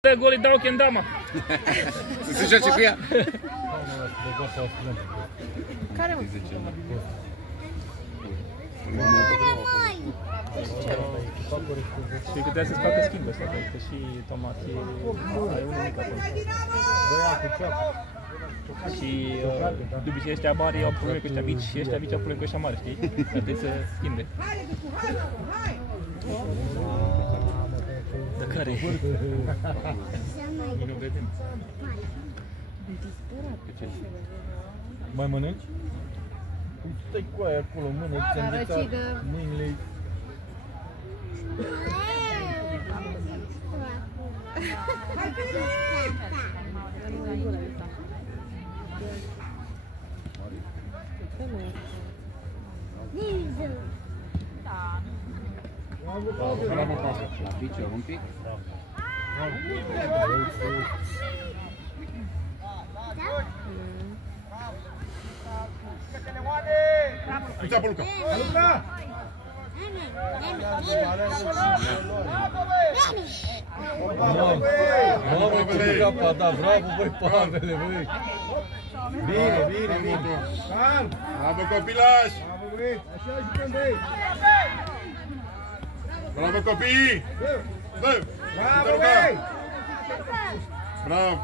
Dă golii, dau kendama. Să se joace cu ea. Care mă? Și că trebuie să-ți facă schimb ăsta, pentru că și Tomat are unul mic acolo. Și de obicei ăștia mari au probleme cu ăștia mici și ăștia mici au probleme cu ăștia mari, știi? Că trebuie să schimbe. Dar care e? Nu vedem. Mai mănânci? Stai cu aia acolo, mână, ți-am înghețat mâinile. La picior un pic. Uite-a pe Luca! Luca! Mamă, ce capa, da, bravo, băi, Pavele, băi! Bine, bine, bine! Calm! Bravo, copilaș! Bravo, băi! Așa jucăm, băi! Bravo, copii! Bravo, băi! Bravo!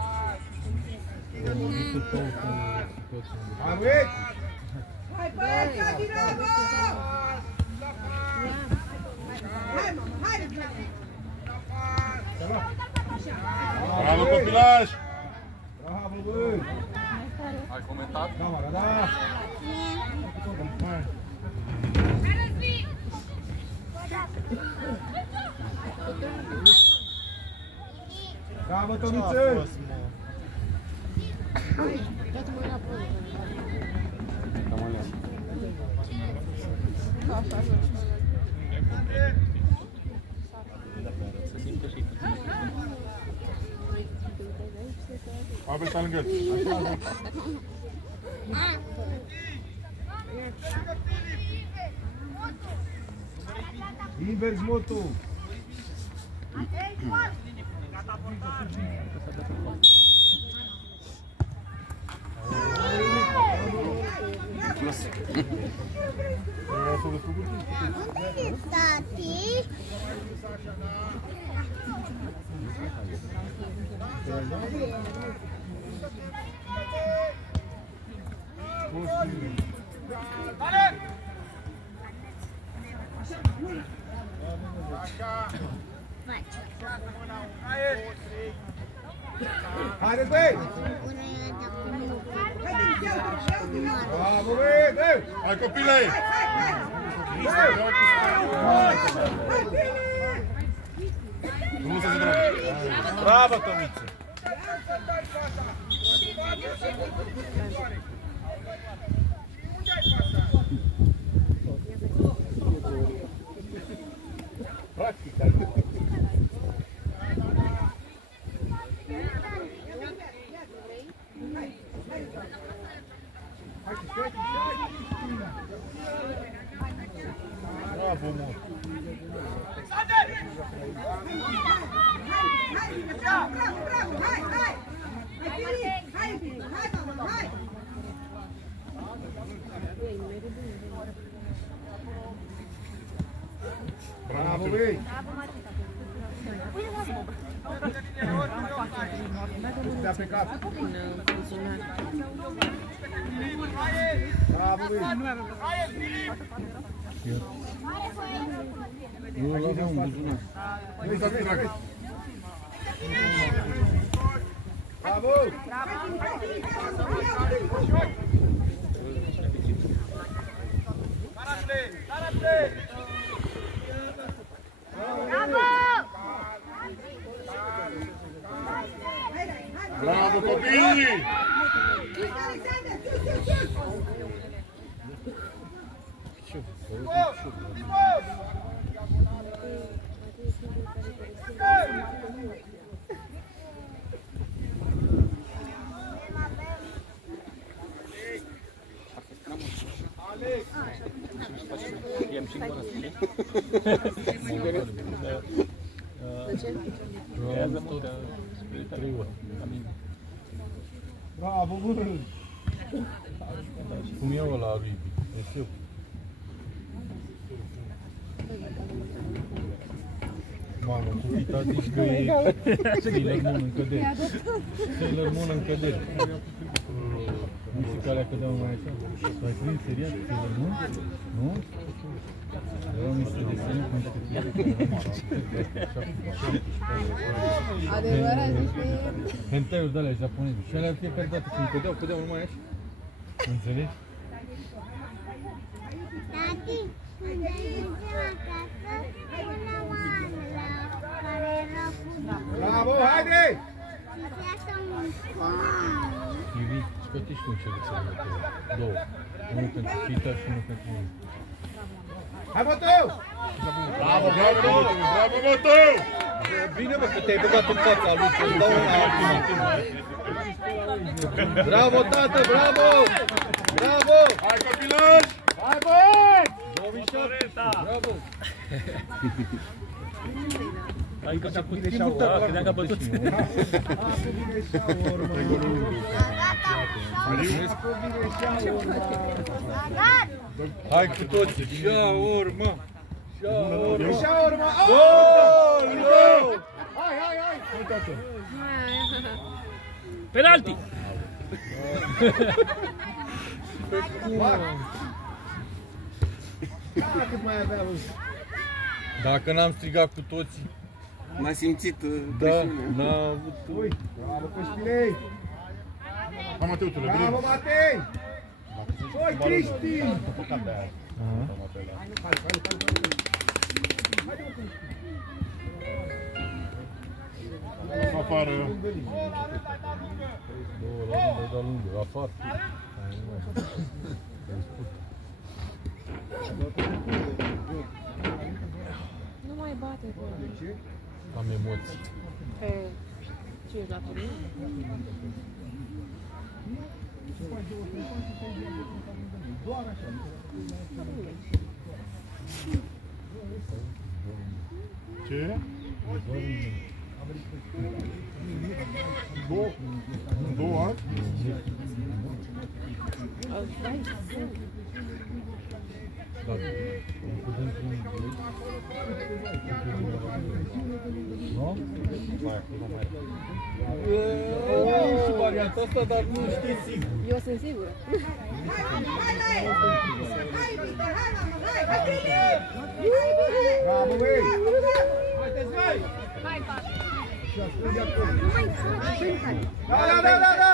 Bravo, băi! Hai, băi, Cadi, bravo! Bravo, copilaș! Bravo, băi! Ai comentat? Camera, da! Bravo, Tomiță! Pavel, stai lângă el. Invers motul. Tati. Haideți, băi! Bravo, băi! Hai, copile! Bravo, Tomiță! Practica. Bravo, mă! Bravo, băi! Te-a plecat! Bravo, băi! Nu îl avea un buzunar. Nu s-a văzut, dragă! Bravo! Bravo, copii! I-am și în gură, știi? De ce? Creează multă spiritualitate. 3 ori. Bravo, bă! Cum e ăla lui Ibi? Mamă, cu Vita zici că e Sailor Moon în cădere. Sailor Moon în cădere. Muzica alea că dau mai așa. Ai prins seriat Sailor Moon? Nu? Erau niște desene cu niște Adevărat, zici că e... hentai-uri de-alea japoneze. Și alea fiecare dată când cădeau numai așa. Înțelegi? Tati, când ajungem acasă, până oamenea care era cu Bravo, haide! și se așa un con. Iubi, scoate și tu un șervețel de două. Unul pentru Vita și unul pentru mine. Hai, Bătău! Bravo, Bătău! Bravo, Bătău! Bine, bă, că te-ai băgat în fața lui, să-ți dau una acum. Bravo, tată, bravo! Bravo! Hai, copilăși! Hai, băieți! 2007! Bravo! Hai că și-a pus de șaua, credeam că a bătut. Acum vine șaurma! Acum vine șaurma! Hai cu toții! Șaurma! Șaurma! Șaurma! Gol! Gol! Hai, hai, hai! Uite-te! Penalti! Cât mai aveam? Dacă n-am strigat cu toții, M-a simțit da, presiunea. n-a avut... Ui! Bravo, Costinei! Hai, Mateutule, Bravo, Matei! Oi, Cristi! Afară. Două la lungă, afară. Nu mai bate acolo. Am emoții. Ce ești la turin? Ce? Două ani? Nu? Și varianta asta, dar nu știi sigur. Eu sunt sigură. Bravo, băi! Hai, Pașa! Da, da, da, da, da!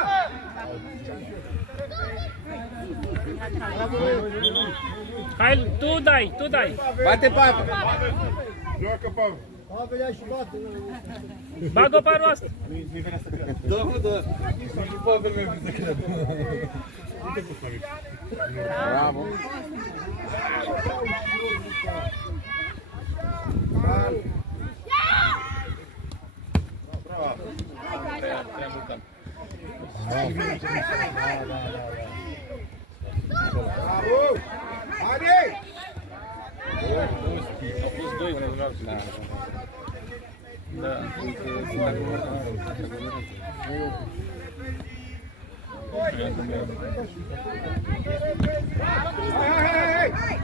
Hai, tu dai, tu dai! Bate Pavel! Joacă, Pavel! Pavel ia și bate! Bagă parul asta! Da, mă, da! Și Pavel mi-a vrut să cred. Uite cum s-a mic. Bravo! Bravo! Haide! Au fost doi unul în altul. Da. Hai, hai, hai!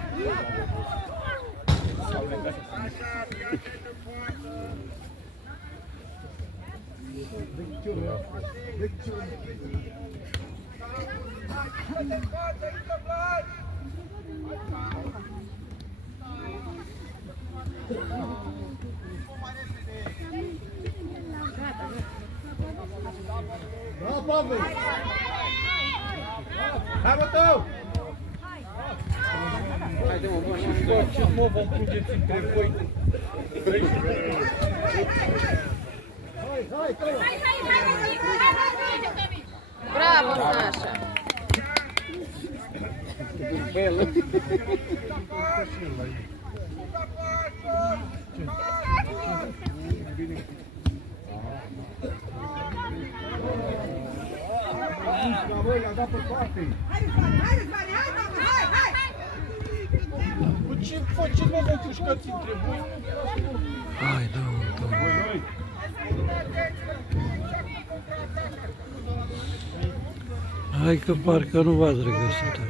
Da, Pavel! Hai, Bătău! Haide, mă, bă, Ce mă vom plugeți între voi? Bravo, Sasha! belă! Bravo, i-a dat pe toate! Cu ce faceți, mă, vă pușcați între voi? Hai, da, da. Hai că parcă nu v-ați regăsit.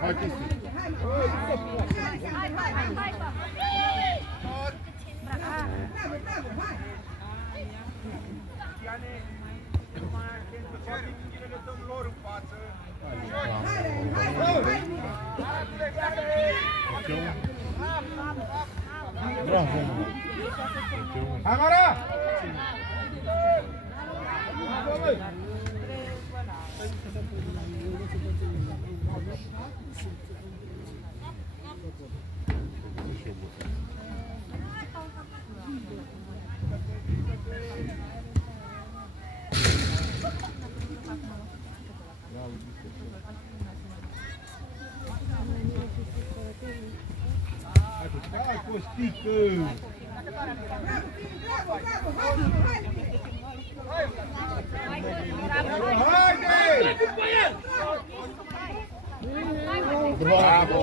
Hai, Cristi. Bravo! Hai, Mara! Hai, Costică! Haide! Bravo!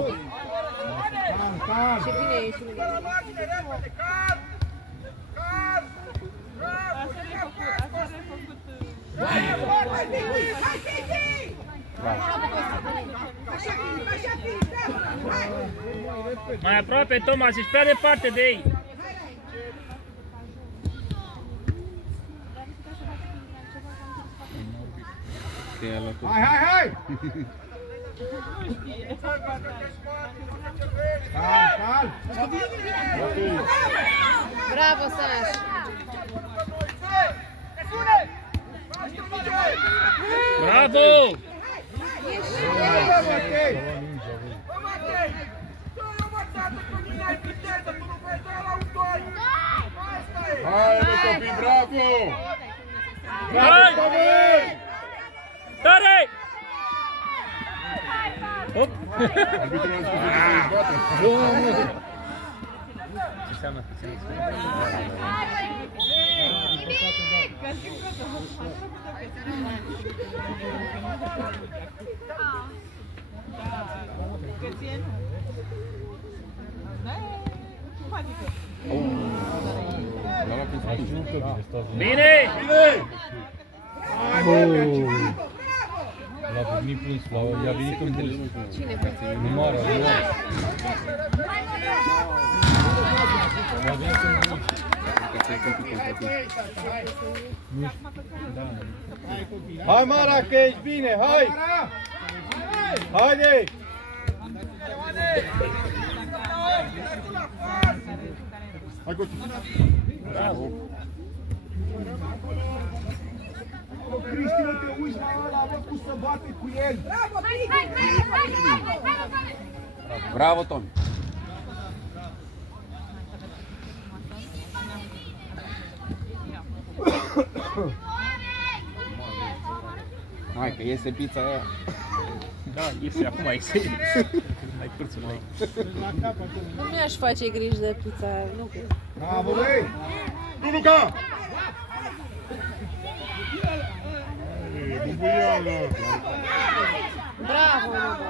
Calm, Ce calm! bine e și Mai aproape, Toma, ești prea departe de ei. Hai, hai, hai! Calm, calm! Bravo, Sănaș! Bravo! Hai, mă, copii, bravo! Hai! Tare! Hop! Arbitrul a spus că se bate. Ce înseamnă puțin? Bine! L-a venit plâns, i-a venit în plâns. Cine? Numara, numara. I-a venit în plâns. Hai, Mara, că ești bine, hai! Haide! Hai, Costi. Bravo! Bă, Cristi, nu te uiți la ăla, bă, cum să bate cu el! Bravo, Tomi! Hai că iese pizza aia. Da, iese, acum iese. Ai pârțul la ei. Nu mi-aș face griji de pizza aia, nu cred. Bravo, băi! Nu, Luca! Bubuială! Bravo, mă, bă!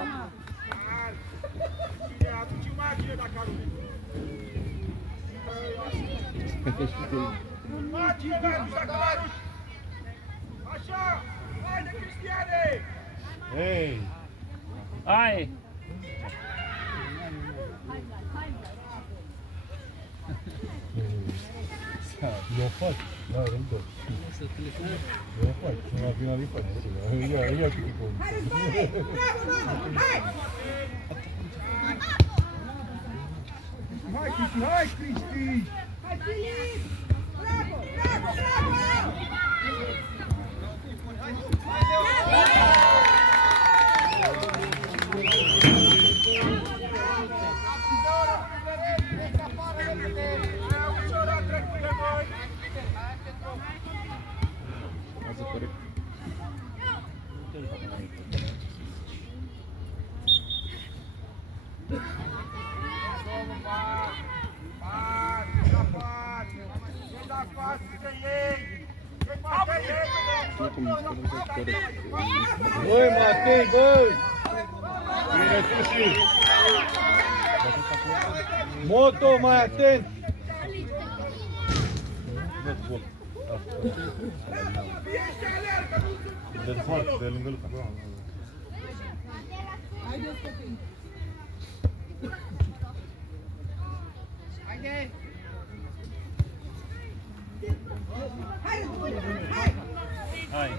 Hei! Hai! Eu fac, da, rândă. Eu fac, și la final îi fac. Ia câte cont. Hai, Cristi, hai, Cristi! Hai, Filip! Bravo, bravo, bravo! Corect. Băi, Matei, băi! Bine, Tusi! Moto, mai atent! De lângă Luca. Hai.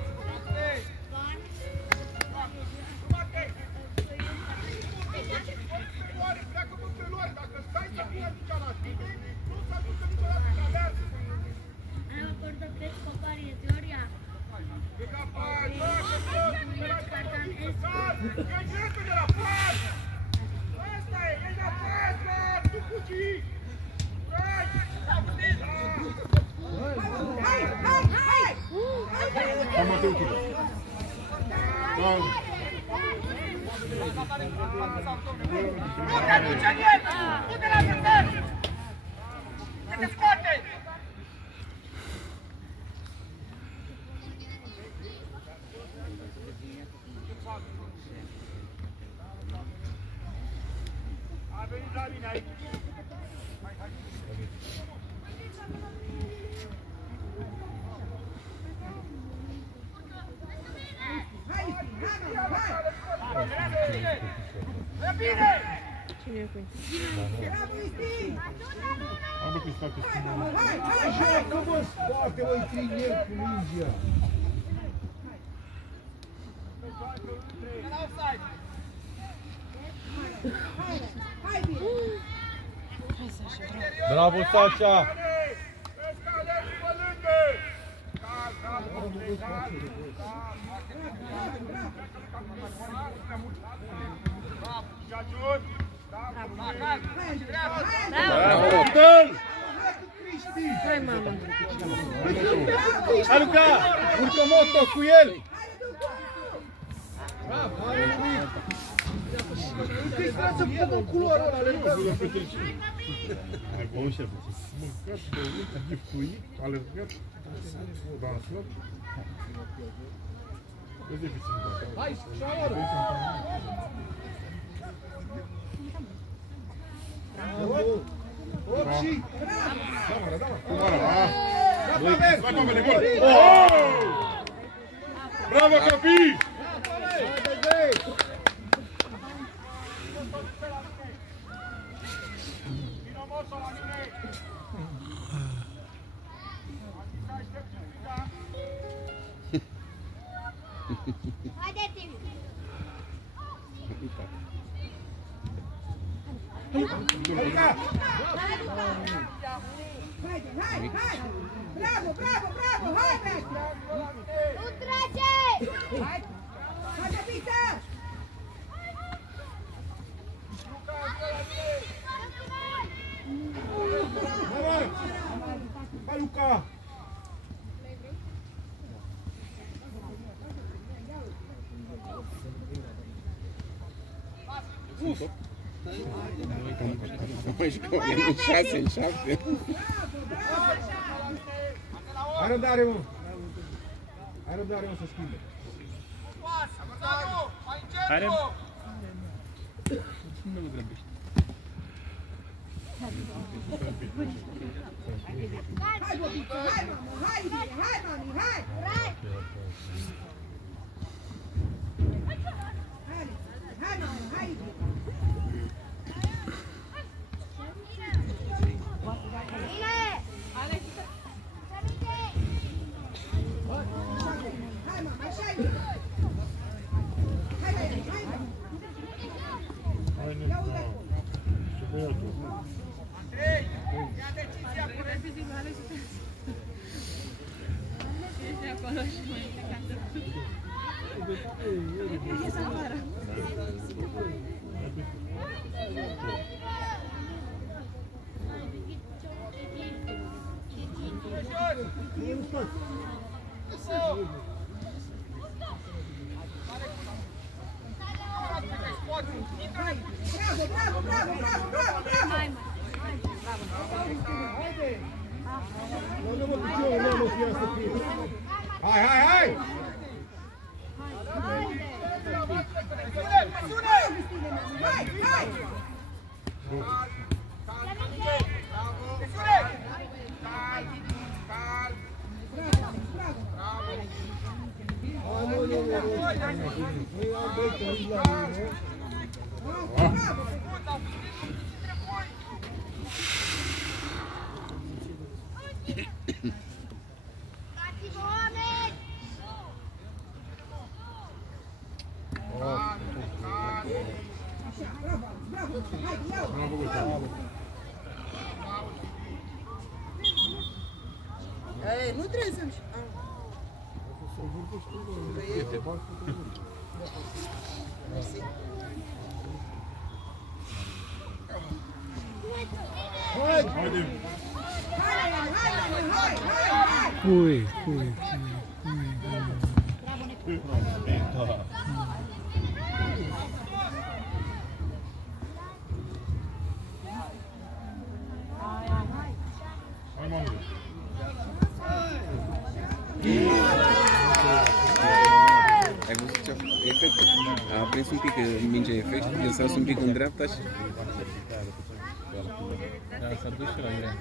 Am Matei uite. Cine e cu Am băcut state schimbă. Hai, joacă, mă, scoate-mă-i trinel cu mingea. Hai, Sasha, Bravo, Sasha! Bravo! Hai, mama. Hai, Luca! Urcă Moto cu el! Te-ai să pun culoarea ăla, Luca. Ai bun șef. Mâncat, băut, giftuit, alergat, dansat. Vezi puțin. Hai, șaoră. Opsi. Bravo, copii! Hai! Bravo, bravo, bravo! Hai, Becky! Nu trage! Hai! Hai, Bepița! Hai, Luca! Mai jucăm în 6 în 7. Hai răbdare, mă! Hai răbdare, mă, să schimbe. Hai, Rem. Hai, Bobiță! Hai, mamă! Hai, bine! Hai, mami! Hai! Hai! Hai, mamă! Hai, bine! Hai, mamă! Așa e! Hai, hai, hai! Hai, Ia uite acolo! băiatul. Bravo, bravo, bravo, bravo, bravo! Hai, hai, hai! Hai, hai! Nu trebuie să-mi... Ui. Ai văzut ce efect? A prins un pic mingea efect, el s-a dus un pic în dreapta și... Da, s-a dus și la Iren.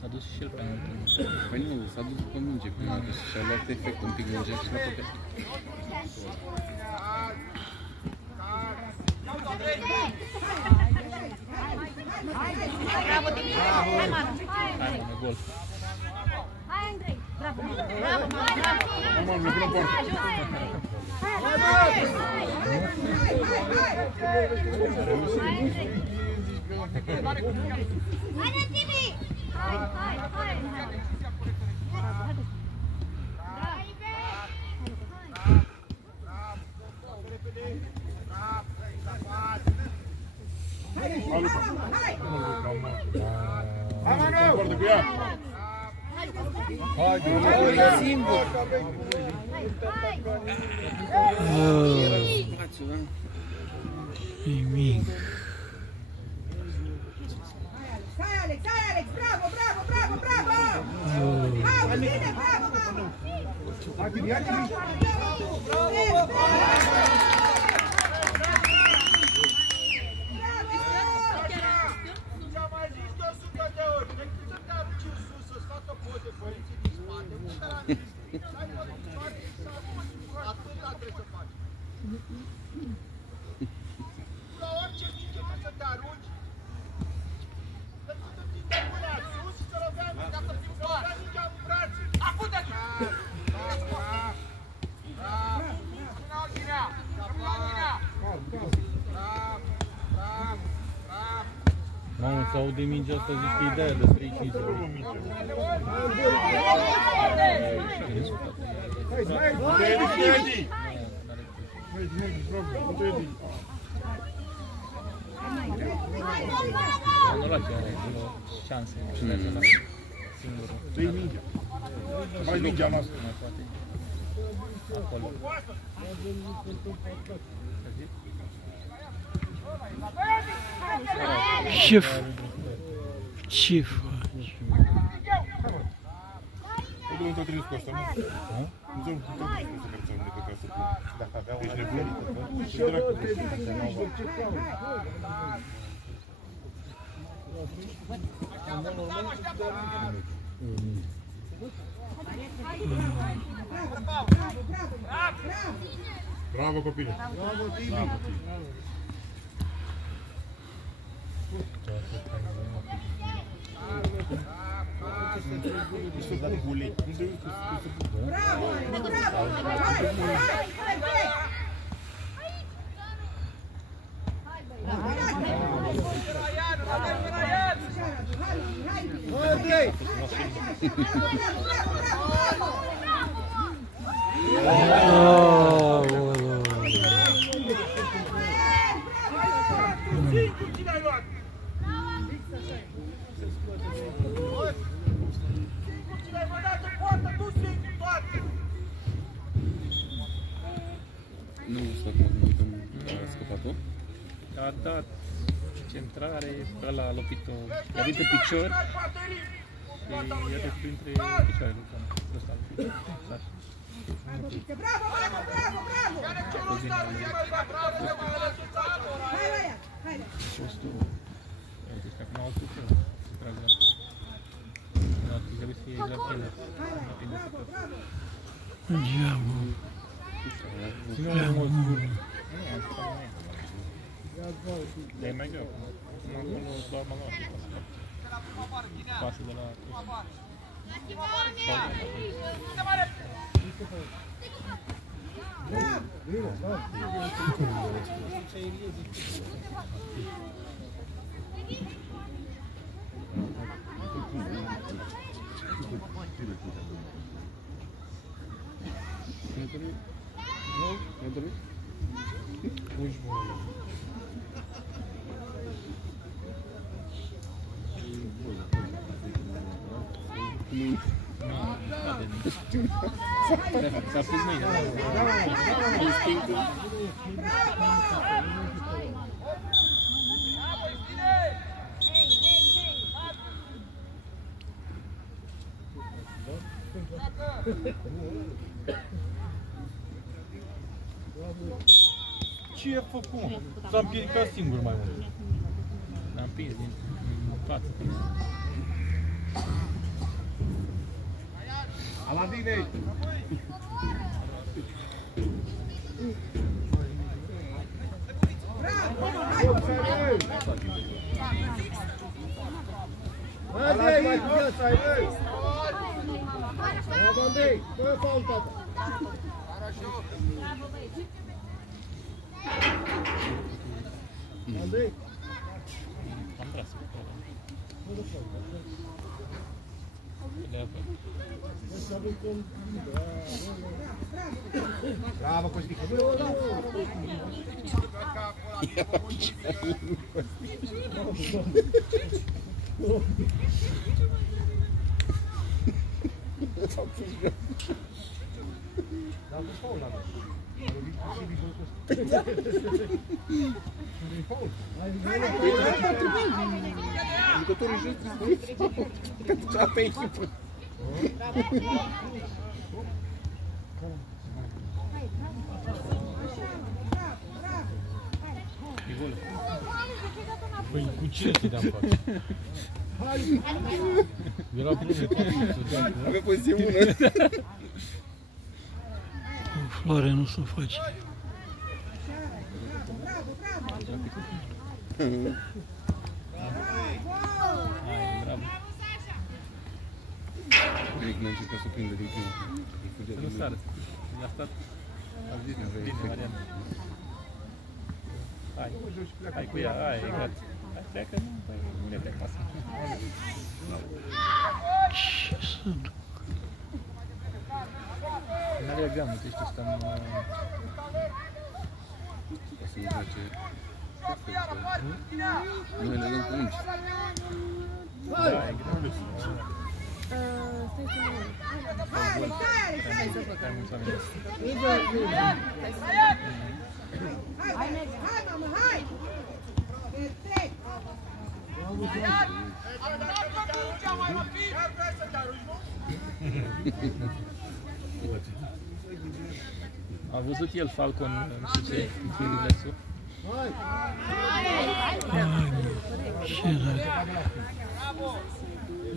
S-a dus și el pe mine. Păi nu, s-a dus după minge până și a luat efect un pic mingea și l-a păcat. Bravo, Dimi! Hai, Manu! Hai, mă, gol. Hai, Andrei! Bravo! Bravo, bravo! Mă, nu până poartă. Haide, Timi! Hai! Poartă cu ea! Hai, singur! Nimic. Hai, Alex! Hai, Alex! Bravo, bravo, bravo, bravo! Hai, bine, bravo, mamă! Hai, Timi, hai, Timi! Mamă, să aude mingea asta, zici că e de-aia de 35 de ori. Nu lua chiar, are șanse. Singurul. Dă-i mingea. Mai mingea noastră. Acolo. Ce faci? Nu te-am trimis cu asta, nu? Nu te-am trimis cu asta, că ți-am plecat acasă cu... Dacă avea un... Ești nebun? Ce dracu? Bravo, copile! Bravo, Timi! Ești dat cu ulei. Bravo, bravo! Hai, hai, hai! Andrei! Bravo! Nu știu acum când uităm a scăpat-o. A dat centrare, ăla a lovit-o, i-a venit în picior și i-a dat printre picioarele ăsta. Bravo, bravo, bravo, bravo! Hai, Raia, hai! Postul, deci acum au putut să tragă la post. Trebuie să fie la prindă. Bravo, bravo! Geamă. Dar e mai greu. Acum doar manual și pasă de la... S-a pus mâine. Instinctul. Ce a făcut? S-a împiedicat singur mai mult. L-am împins din față. Aladine! Hai, mai cu viața, hai, băi! Bravo, Andrei! Fă faul, tata! Andrei! Am tras. Bravo, Costică! Dar cu faul la jucătorii jos pentru cealaltă echipă. Păi cu ce te dam față? Era bine. Avea poziție bună. Floare nu se face. Nici n-a încercat să prindă din prima. Nu sară. I-a stat. A zis, bine, Marian. Hai, hai cu ea, hai, e gata. Hai, pleacă, nu le pleacă asta. Ce să duc? Nu are geamă, tu știi, stăm... O să nu face... Noi le dăm cu unci. Da, e greu. Hai să Hai, mulți oameni. Hai, mamă, hai! Perfect! A văzut el Falcon, nu știu ce, în filmulețul? Hai mă, ce dacă?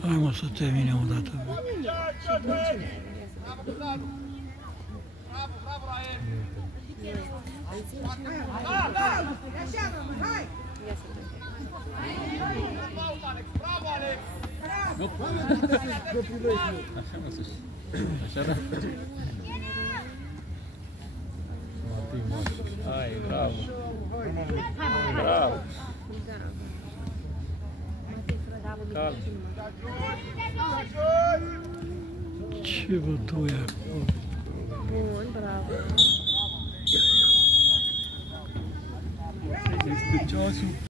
Hai mă să termine odată. Așa, mamă, hai! Așa mă sus. Așa da? Hai, bravo! Bravo! Calm! Ce bătui acolo? Bun, bravo. Este ceasul.